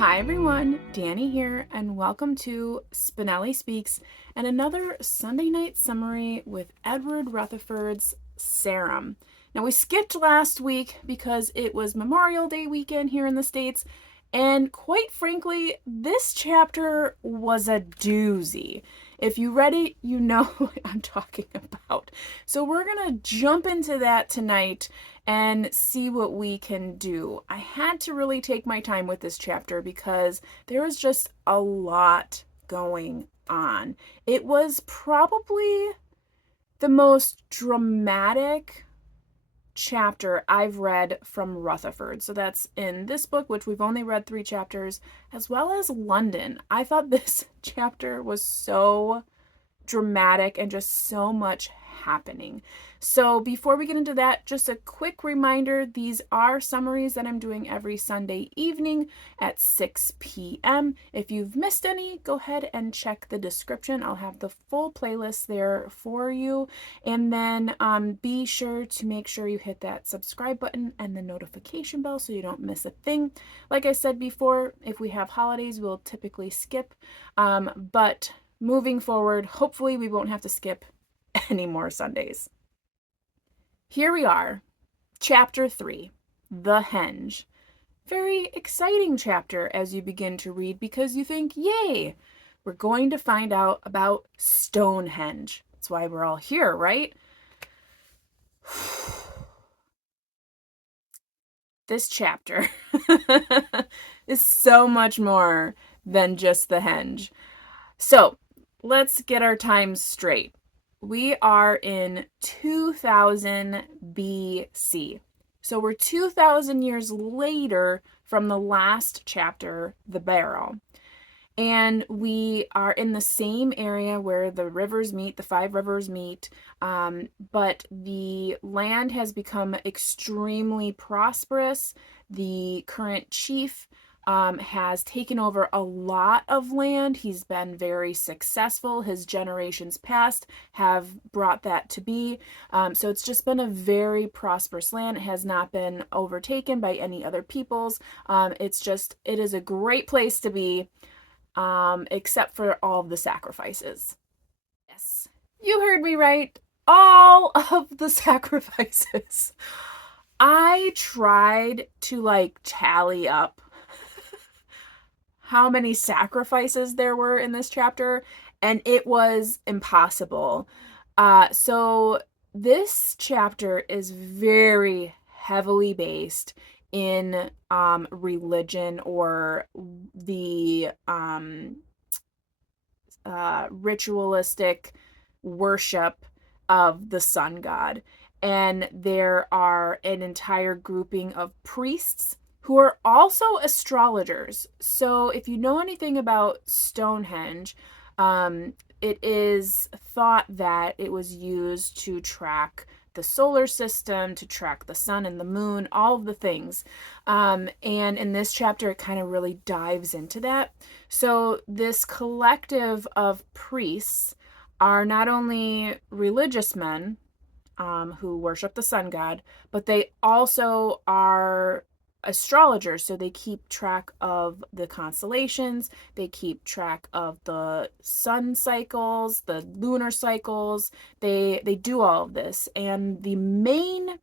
Hi everyone, Danny here, and welcome to Spinelli Speaks and another Sunday night summary with Edward Rutherfurd's Sarum. Now, we skipped last week because it was Memorial Day weekend here in the States, and quite frankly, this chapter was a doozy. If you read it, you know what I'm talking about. So we're going to jump into that tonight and see what we can do. I had to really take my time with this chapter because there was just a lot going on. It was probably the most dramatic chapter I've read from Rutherfurd. So that's in this book, which we've only read 3 chapters, as well as London. I thought this chapter was so dramatic and just so much happening. So before we get into that, just a quick reminder, these are summaries that I'm doing every Sunday evening at 6 p.m. If you've missed any, go ahead and check the description. I'll have the full playlist there for you. And then be sure to make sure you hit that subscribe button and the notification bell so you don't miss a thing. Like I said before, if we have holidays, we'll typically skip. But moving forward, hopefully we won't have to skip any more Sundays. Here we are, Chapter 3, The Henge. Very exciting chapter as you begin to read because you think, yay, we're going to find out about Stonehenge. That's why we're all here, right? This chapter is so much more than just the henge. So let's get our times straight. We are in 2000 BC. So we're 2,000 years later from the last chapter, the barrel. And we are in the same area where the rivers meet, the 5 rivers meet, but the land has become extremely prosperous. The current chief has taken over a lot of land. He's been very successful. His generations past have brought that to be. So it's just been a very prosperous land. It has not been overtaken by any other peoples. It is a great place to be, except for all of the sacrifices. Yes, you heard me right. All of the sacrifices. I tried to tally up how many sacrifices there were in this chapter, and it was impossible. So this chapter is very heavily based in religion or the ritualistic worship of the sun god. And there are an entire grouping of priests who are also astrologers. So if you know anything about Stonehenge, it is thought that it was used to track the solar system, to track the sun and the moon, all of the things. And in this chapter, it kind of really dives into that. So this collective of priests are not only religious men who worship the sun god, but they also are astrologers. So they keep track of the constellations, they keep track of the sun cycles, the lunar cycles. They do all of this. And the main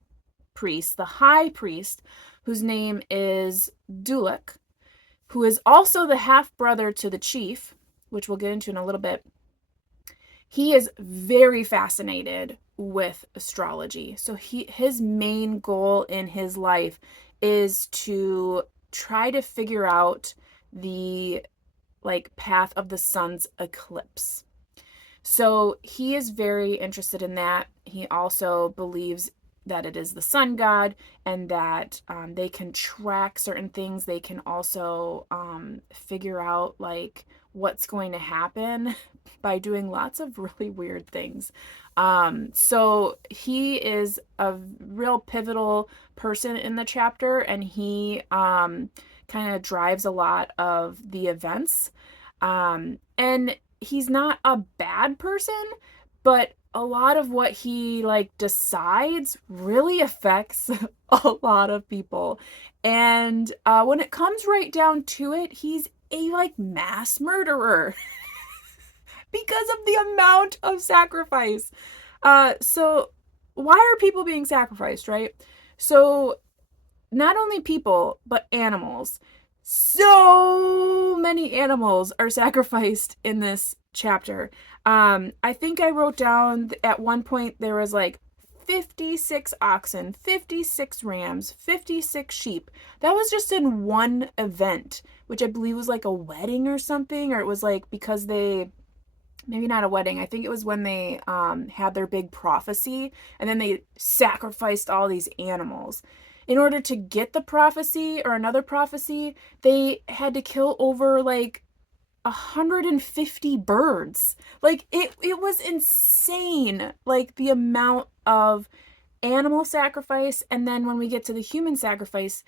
priest, the high priest, whose name is Dluc, who is also the half brother to the chief, which we'll get into in a little bit, he is very fascinated with astrology. So his main goal in his life is to try to figure out the path of the sun's eclipse. So he is very interested in that. He also believes that it is the sun god and that they can track certain things. They can also figure out what's going to happen by doing lots of really weird things. So he is a real pivotal person in the chapter, and he kind of drives a lot of the events. And he's not a bad person, but a lot of what he like decides really affects a lot of people. And when it comes right down to it, he's a like mass murderer because of the amount of sacrifice. So why are people being sacrificed, right? So not only people, but animals. So many animals are sacrificed in this chapter. I think I wrote down at one point there was like 56 oxen, 56 rams, 56 sheep. That was just in one event, which I believe was like a wedding or something, or it was like because they, maybe not a wedding. I think it was when they had their big prophecy, and then they sacrificed all these animals. In order to get the prophecy or another prophecy, they had to kill over like 150 birds. Like it was insane, like the amount of animal sacrifice. And then when we get to the human sacrifice,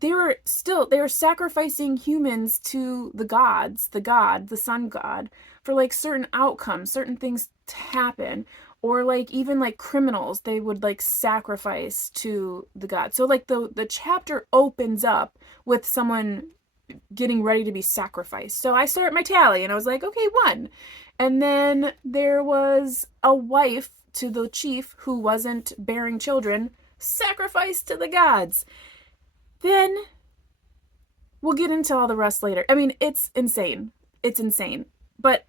they were sacrificing humans to the gods, the sun god, for like certain outcomes, certain things to happen, or like even like criminals, they would like sacrifice to the god. So like the chapter opens up with someone getting ready to be sacrificed. So I start my tally and I was like, okay, 1. And then there was a wife to the chief who wasn't bearing children, sacrificed to the gods. Then we'll get into all the rest later. I mean, it's insane. It's insane. But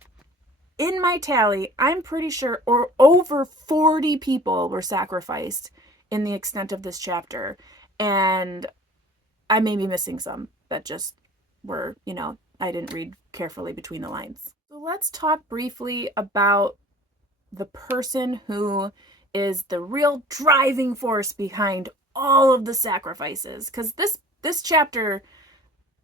in my tally, I'm pretty sure or over 40 people were sacrificed in the extent of this chapter. And I may be missing some that just were, I didn't read carefully between the lines. So let's talk briefly about the person who is the real driving force behind all of the sacrifices. Because this chapter,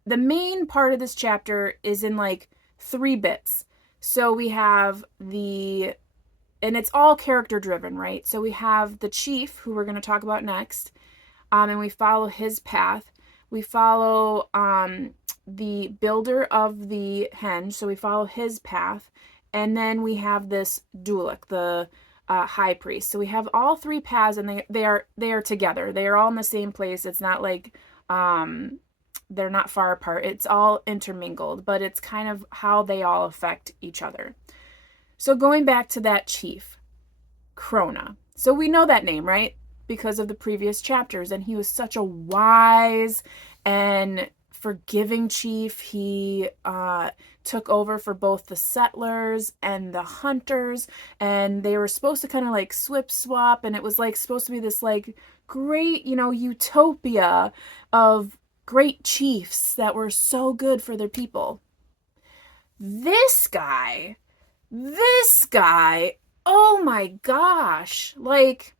the main part of this chapter is in like 3 bits. So we have and it's all character driven, right? So we have the chief, who we're going to talk about next, and we follow his path. We follow the builder of the henge, so we follow his path. And then we have this Dluc, the high priest. So we have all 3 paths, and they are together. They are all in the same place. It's not like they're not far apart. It's all intermingled, but it's kind of how they all affect each other. So going back to that chief, Krona. So we know that name, right? Because of the previous chapters. And he was such a wise and forgiving chief. He took over for both the settlers and the hunters, and they were supposed to kind of like swap, and it was like supposed to be this like great, utopia of great chiefs that were so good for their people. This guy, oh my gosh, like,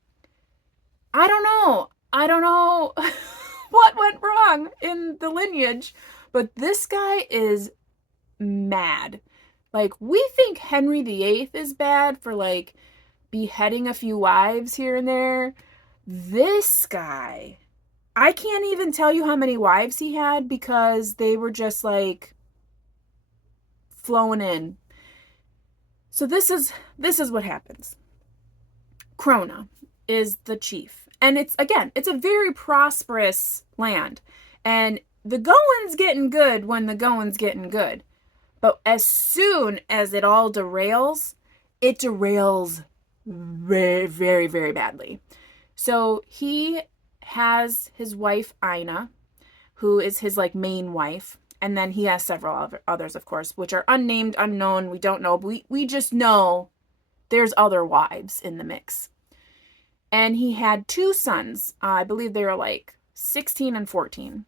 I don't know what went wrong in the lineage, but this guy is mad. Like, we think Henry VIII is bad for like beheading a few wives here and there. This guy, I can't even tell you how many wives he had because they were just like flowing in. So this is what happens. Krona is the chief. And it's a very prosperous land. And the going's getting good when the going's getting good. But as soon as it all derails, it derails very, very, very badly. So he has his wife, Ina, who is his like main wife. And then he has several others, of course, which are unnamed, unknown. We don't know. But we just know there's other wives in the mix. And he had 2 sons. I believe they were like 16 and 14.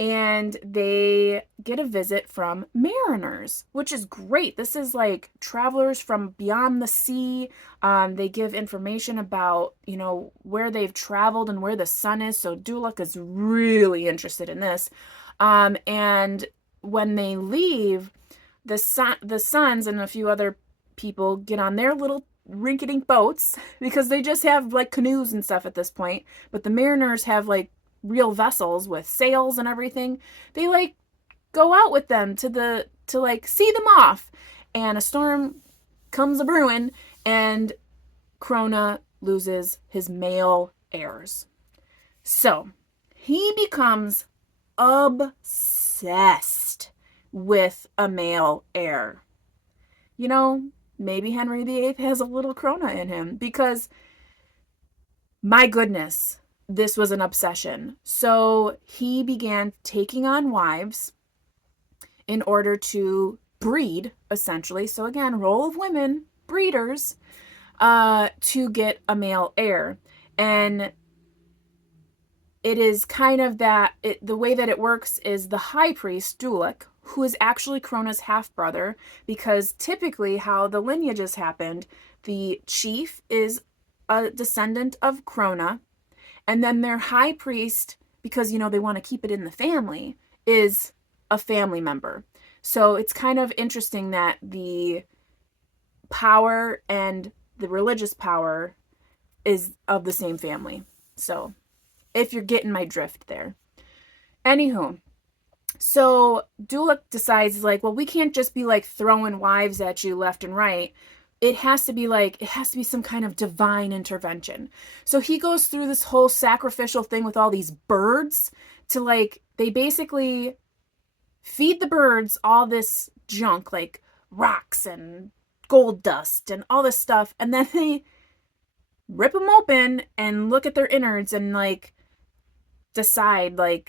And they get a visit from mariners, which is great. This is like travelers from beyond the sea. They give information about, where they've traveled and where the sun is. So Dluc is really interested in this. And when they leave, the sons and a few other people get on their little rinky-dink boats because they just have like canoes and stuff at this point. But the mariners have like real vessels with sails and everything. They like go out with them to like see them off, and a storm comes a brewing, and Krona loses his male heirs. So he becomes obsessed with a male heir. You know, maybe Henry VIII has a little Krona in him because, my goodness, this was an obsession. So he began taking on wives in order to breed, essentially. So again, role of women, breeders, to get a male heir. And it is kind of that, the way that it works is the high priest, Dluc, who is actually Krona's half-brother, because typically how the lineages happened, the chief is a descendant of Krona, and then their high priest, because, they want to keep it in the family, is a family member. So it's kind of interesting that the power and the religious power is of the same family. So if you're getting my drift there. Anywho, so Dluc decides, well, we can't just be throwing wives at you left and right. It has to be some kind of divine intervention. So he goes through this whole sacrificial thing with all these birds to they basically feed the birds all this junk, like rocks and gold dust and all this stuff. And then they rip them open and look at their innards and decide they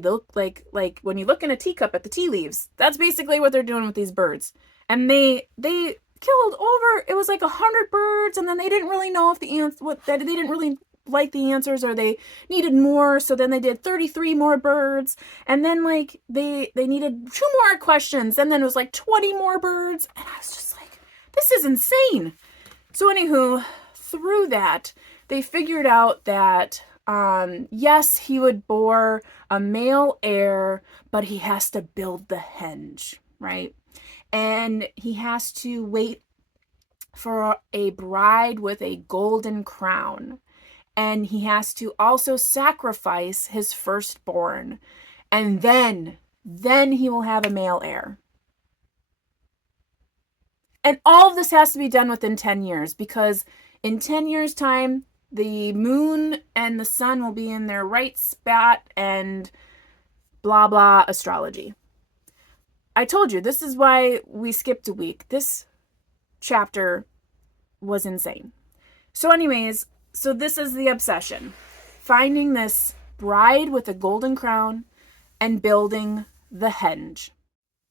look like when you look in a teacup at the tea leaves. That's basically what they're doing with these birds. And they killed over, it was 100 birds, and then they didn't really know if they didn't really like the answers, or they needed more, so then they did 33 more birds, and then they needed 2 more questions, and then it was 20 more birds, and I was just this is insane. So anywho, through that, they figured out that yes, he would bore a male heir, but he has to build the henge, right? And he has to wait for a bride with a golden crown. And he has to also sacrifice his firstborn. And then he will have a male heir. And all of this has to be done within 10 years, because in 10 years' time, the moon and the sun will be in their right spot, and blah, blah, astrology. I told you, this is why we skipped a week. This chapter was insane. So anyways, so this is the obsession. Finding this bride with a golden crown and building the henge.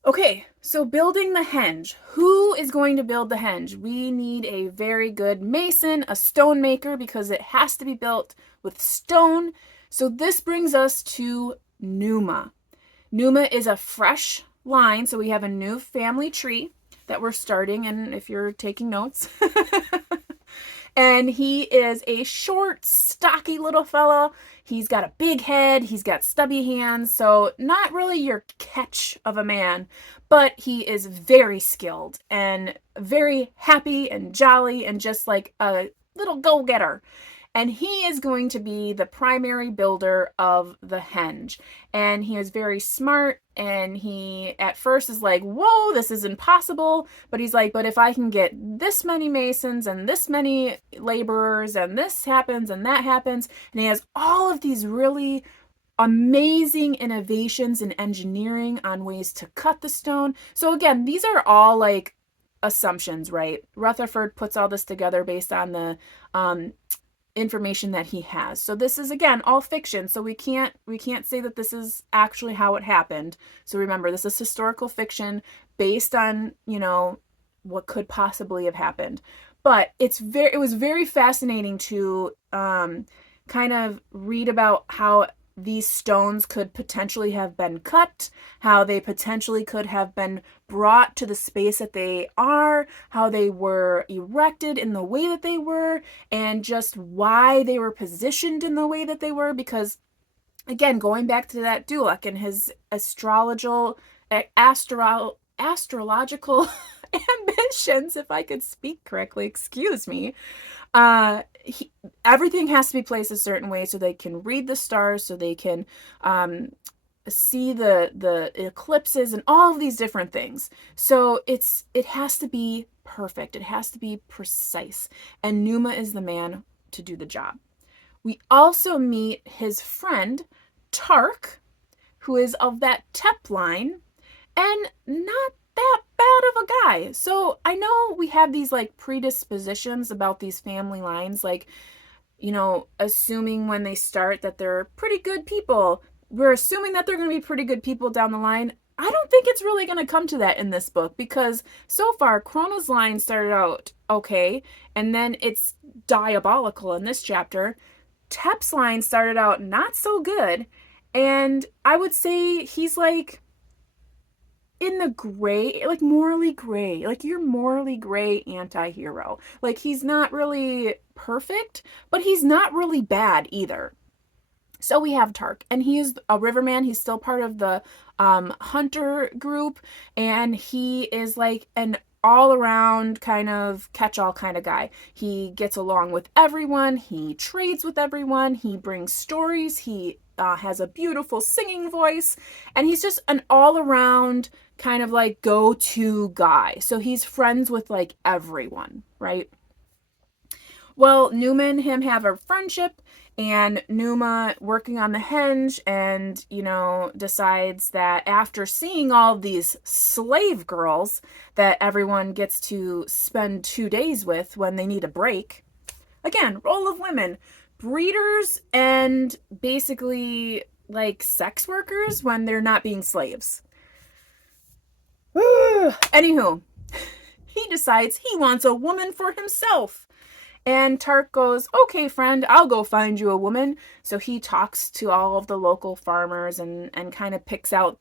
Okay, so building the henge. Who is going to build the henge? We need a very good mason, a stone maker, because it has to be built with stone. So this brings us to Nooma. Nooma is a fresh line, so we have a new family tree that we're starting, and if you're taking notes. And he is a short, stocky little fella. He's got a big head. He's got stubby hands. So not really your catch of a man, but he is very skilled and very happy and jolly and just like a little go-getter. And he is going to be the primary builder of the henge. And he is very smart, and he at first is whoa, this is impossible. But he's but if I can get this many masons and this many laborers, and this happens and that happens, and he has all of these really amazing innovations in engineering on ways to cut the stone. So again, these are all assumptions, right? Rutherfurd puts all this together based on the information that he has. So this is again all fiction, so we can't say that this is actually how it happened. So remember, this is historical fiction based on what could possibly have happened. But it was very fascinating to kind of read about how these stones could potentially have been cut, how they potentially could have been brought to the space that they are, how they were erected in the way that they were, and just why they were positioned in the way that they were. Because again, going back to that Dluc and his astrological ambitions, if I could speak correctly, excuse me, everything has to be placed a certain way so they can read the stars, so they can see the eclipses and all of these different things. So it has to be perfect. It has to be precise. And Nooma is the man to do the job. We also meet his friend, Tark, who is of that Tep line, and not that bad of a guy. So I know we have these like predispositions about these family lines, like, you know, assuming when they start that they're pretty good people. We're assuming that they're going to be pretty good people down the line. I don't think it's really going to come to that in this book, because so far Krona's line started out okay, and then it's diabolical in this chapter. Tep's line started out not so good, and I would say he's like in the gray, like morally gray, like your morally gray anti-hero. Like he's not really perfect, but he's not really bad either. So we have Tark, and he is a riverman. He's still part of the hunter group, and he is like an all-around kind of catch-all kind of guy. He gets along with everyone. He trades with everyone. He brings stories. He has a beautiful singing voice, and he's just an all-around kind of like go-to guy. So he's friends with like everyone, right? Well, Nooma and him have a friendship, and Nooma working on the henge, and, you know, decides that after seeing all these slave girls that everyone gets to spend 2 days with when they need a break, again, role of women, breeders and basically like sex workers when they're not being slaves. Anywho, he decides he wants a woman for himself. And Tark goes, okay, friend, I'll go find you a woman. So he talks to all of the local farmers and kind of picks out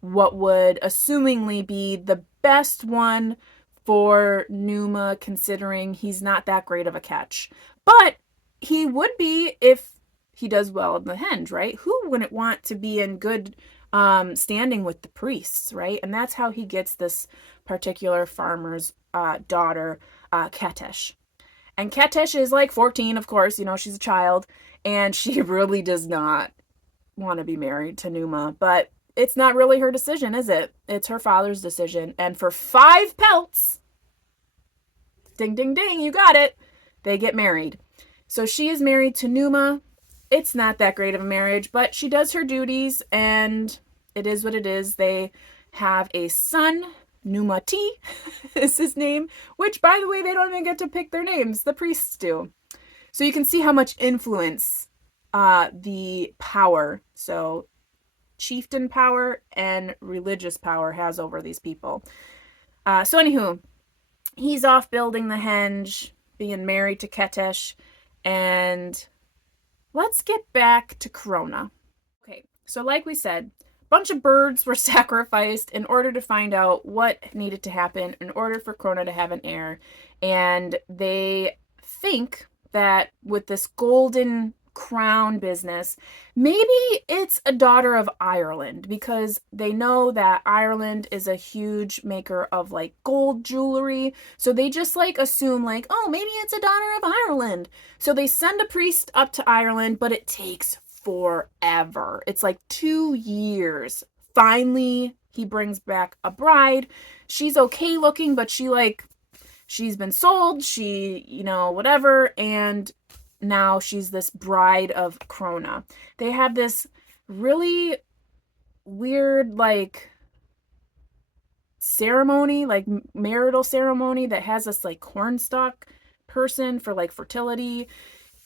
what would assumingly be the best one for Nooma, considering he's not that great of a catch. But he would be if he does well in the henge, right? Who wouldn't want to be in good standing with the priests, right? And that's how he gets this particular farmer's daughter, Ketesh. And Ketesh is like 14, of course, you know, she's a child, and she really does not want to be married to Nooma, but it's not really her decision, is it? It's her father's decision. And for 5 pelts, ding, ding, ding, you got it, they get married. So she is married to Nooma. It's not that great of a marriage, but she does her duties, and it is what it is. They have a son, Nooma T is his name, which, by the way, they don't even get to pick their names. The priests do. So you can see how much influence the power, so chieftain power and religious power, has over these people. So anywho, he's off building the henge, being married to Ketesh, and let's get back to Krona. Okay, so like we said, bunch of birds were sacrificed in order to find out what needed to happen in order for Krona to have an heir. And they think that with this golden crown business, maybe it's a daughter of Ireland, because they know that Ireland is a huge maker of like gold jewelry. So they just like assume like, oh, maybe it's a daughter of Ireland. So they send a priest up to Ireland, but it takes forever. It's like 2 years. Finally, he brings back a bride. She's okay looking, but she's been sold. She, you know, whatever. And now she's this bride of Krona. They have this really weird, like, ceremony, like marital ceremony, that has this like cornstalk person for like fertility.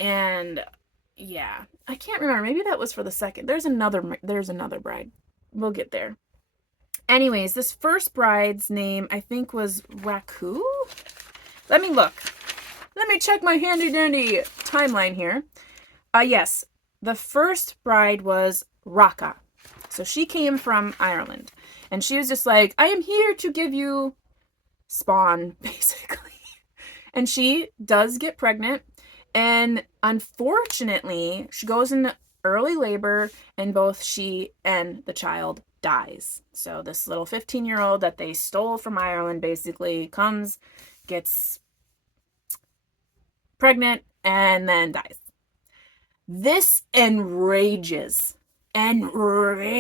And yeah, I can't remember. Maybe that was for the second. There's another bride. We'll get there. Anyways, this first bride's name, I think, was Raku. Let me look. Let me check my handy dandy timeline here. Yes, the first bride was Raka. So she came from Ireland. And she was just like, I am here to give you spawn, basically. And she does get pregnant. And unfortunately, she goes into early labor, and both she and the child dies. So this little 15-year-old that they stole from Ireland basically comes, gets pregnant, and then dies. This enrages Krona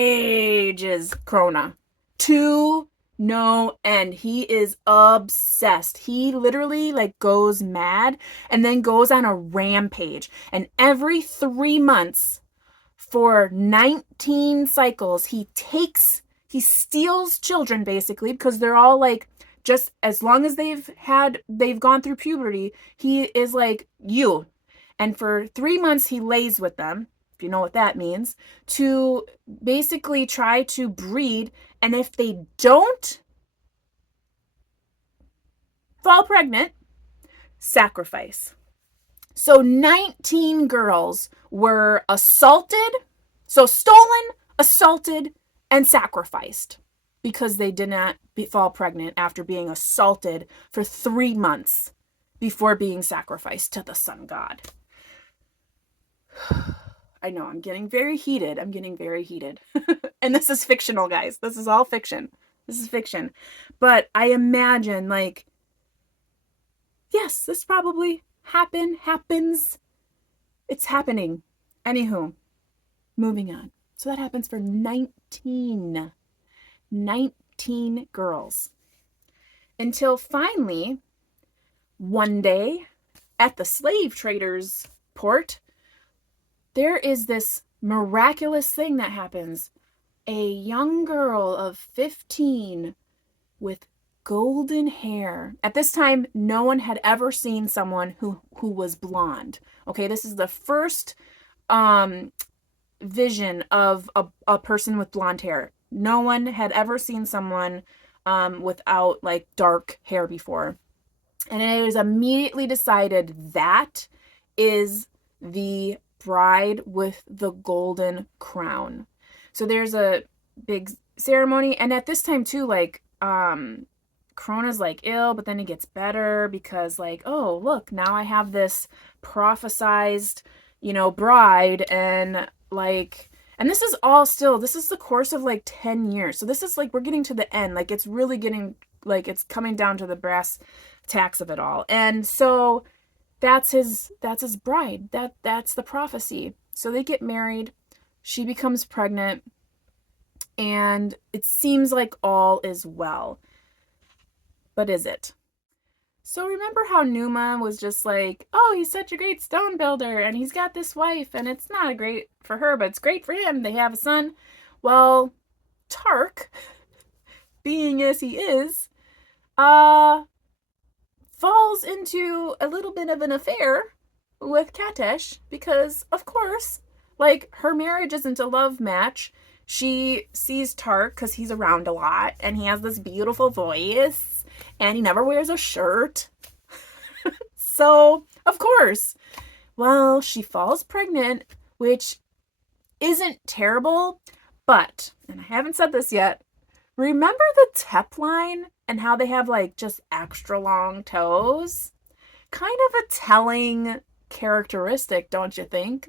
to no end. He is obsessed. He literally like goes mad and then goes on a rampage. And every 3 months for 19 cycles, he steals children basically because they're all like, just as long as they've gone through puberty, he is like you. And for 3 months, he lays with them, if you know what that means, to basically try to breed. And if they don't fall pregnant, sacrifice. So 19 girls were assaulted, so stolen, assaulted, and sacrificed because they did not fall pregnant after being assaulted for 3 months before being sacrificed to the sun god. I know, I'm getting very heated. And this is fictional, guys. This is all fiction. This is fiction. But I imagine, like, yes, this probably happens. It's happening. Anywho, moving on. So that happens for 19 girls. Until finally, one day at the slave traders' port, there is this miraculous thing that happens. A young girl of 15 with golden hair. At this time, no one had ever seen someone who was blonde. Okay, this is the first vision of a person with blonde hair. No one had ever seen someone without like dark hair before. And it is immediately decided that is the bride with the golden crown. So there's a big ceremony. And at this time too, like, Krona's like ill, but then it gets better because like, oh, look, now I have this prophesized, bride. And like, and this is the course of like 10 years. So this is like, we're getting to the end. Like, it's really getting, like, it's coming down to the brass tacks of it all. And so that's his bride. That's the prophecy. So they get married. She becomes pregnant. And it seems like all is well. But is it? So remember how Nooma was just like, oh, he's such a great stone builder and he's got this wife and it's not great for her, but it's great for him. They have a son. Well, Tark, being as he is, falls into a little bit of an affair with Katesh because, of course, like, her marriage isn't a love match. She sees Tark because he's around a lot and he has this beautiful voice and he never wears a shirt. So, of course, well, she falls pregnant, which isn't terrible, but, and I haven't said this yet, remember the Tep line and how they have like just extra long toes? Kind of a telling characteristic, don't you think?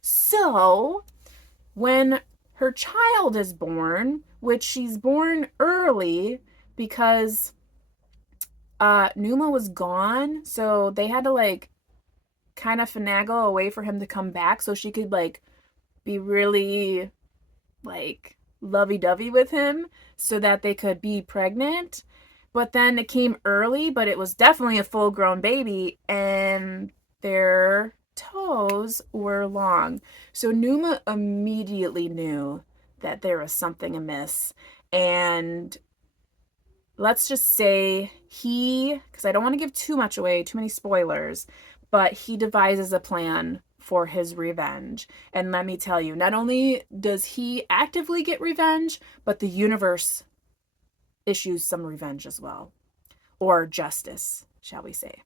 So, when her child is born, which she's born early because Nooma was gone, so they had to like kind of finagle a way for him to come back so she could like be really like lovey-dovey with him so that they could be pregnant. But then it came early, but it was definitely a full-grown baby and their toes were long. So Nooma immediately knew that there was something amiss. And let's just say because I don't want to give too much away, too many spoilers, but he devises a plan for his revenge. And let me tell you, not only does he actively get revenge, but the universe issues some revenge as well. Or justice, shall we say.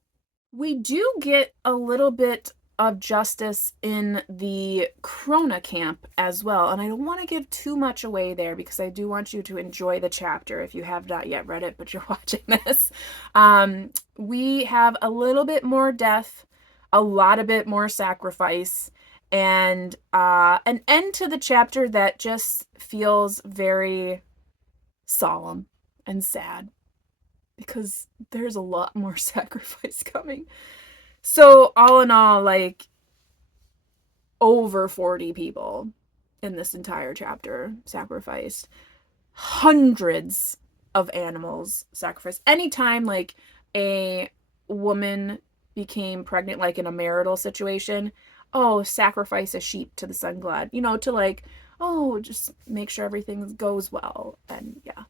We do get a little bit of justice in the Krona camp as well. And I don't want to give too much away there because I do want you to enjoy the chapter if you have not yet read it, but you're watching this. We have a little bit more death, a lot of bit more sacrifice, and an end to the chapter that just feels very solemn and sad because there's a lot more sacrifice coming. So all in all, like, over 40 people in this entire chapter sacrificed. hundreds of animals sacrificed. Anytime like a woman became pregnant, like in a marital situation, oh, sacrifice a sheep to the sun god, to like, oh, just make sure everything goes well. And yeah,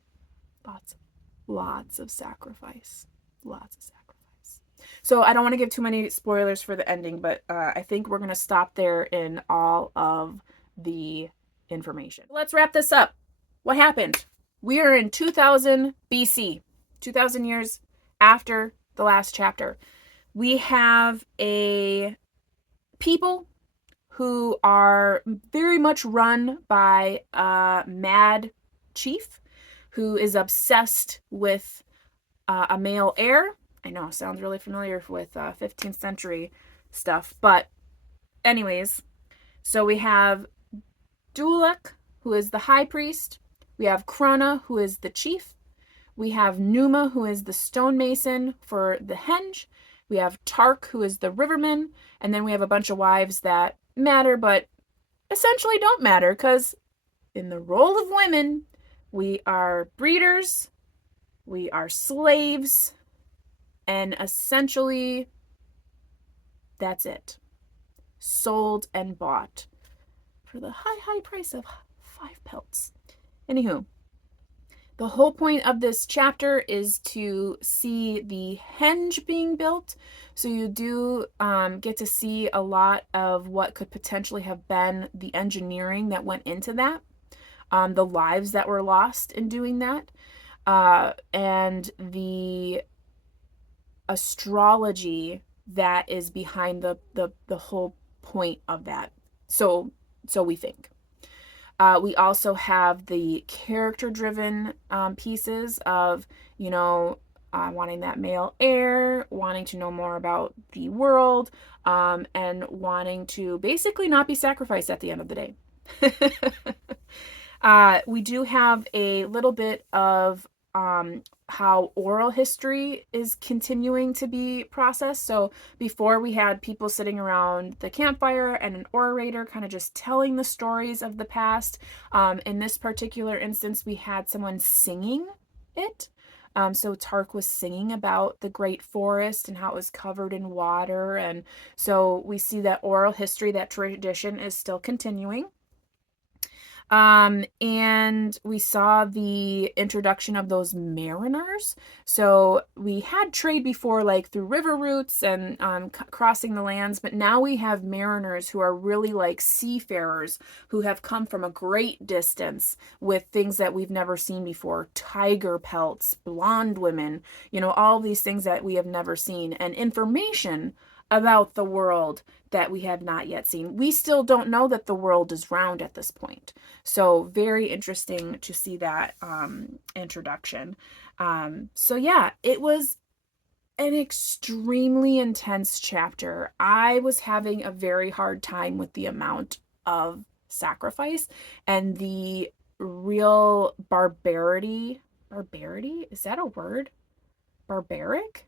lots of sacrifice. Lots of sacrifice. So I don't want to give too many spoilers for the ending, but I think we're going to stop there in all of the information. Let's wrap this up. What happened? We are in 2000 BC, 2000 years after the last chapter. We have a people who are very much run by a mad chief who is obsessed with a male heir. I know, sounds really familiar with 15th century stuff. But anyways, so we have Dluc, who is the high priest. We have Krona, who is the chief. We have Nooma, who is the stonemason for the Henge. We have Tark, who is the riverman. And then we have a bunch of wives that matter, but essentially don't matter, because in the role of women, we are breeders, we are slaves, and essentially that's it. Sold and bought for the high price of 5 pelts. Anywho, the whole point of this chapter is to see the henge being built. So you do get to see a lot of what could potentially have been the engineering that went into that, the lives that were lost in doing that, and the astrology that is behind the whole point of that. So we think. We also have the character-driven pieces of, wanting that male heir, wanting to know more about the world, and wanting to basically not be sacrificed at the end of the day. We do have a little bit of how oral history is continuing to be processed. So before, we had people sitting around the campfire and an orator kind of just telling the stories of the past. In this particular instance, we had someone singing it. So Tark was singing about the great forest and how it was covered in water. And so we see that oral history, that tradition, is still continuing. And we saw the introduction of those mariners. So we had trade before, like through river routes and crossing the lands, but now we have mariners who are really like seafarers who have come from a great distance with things that we've never seen before. Tiger pelts, blonde women, all these things that we have never seen, and information about the world that we have not yet seen. We still don't know that the world is round at this point. So very interesting to see that introduction. So yeah, it was an extremely intense chapter. I was having a very hard time with the amount of sacrifice and the real barbarity. Barbarity? Is that a word? Barbaric?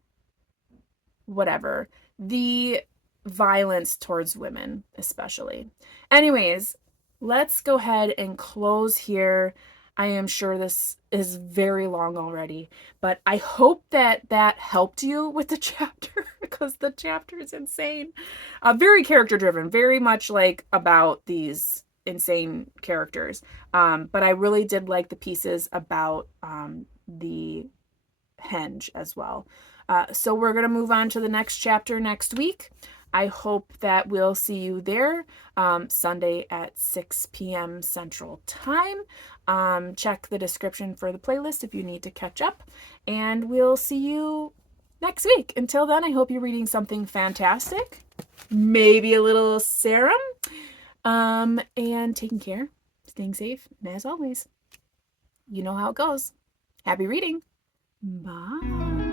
Whatever. The violence towards women, especially. Anyways, let's go ahead and close here. I am sure this is very long already, but I hope that helped you with the chapter, because the chapter is insane. Very character driven, very much like about these insane characters. But I really did like the pieces about the henge as well. So we're going to move on to the next chapter next week. I hope that we'll see you there Sunday at 6 p.m. Central Time. Check the description for the playlist if you need to catch up. And we'll see you next week. Until then, I hope you're reading something fantastic. Maybe a little Sarum. And taking care, staying safe, and as always, you know how it goes. Happy reading. Bye.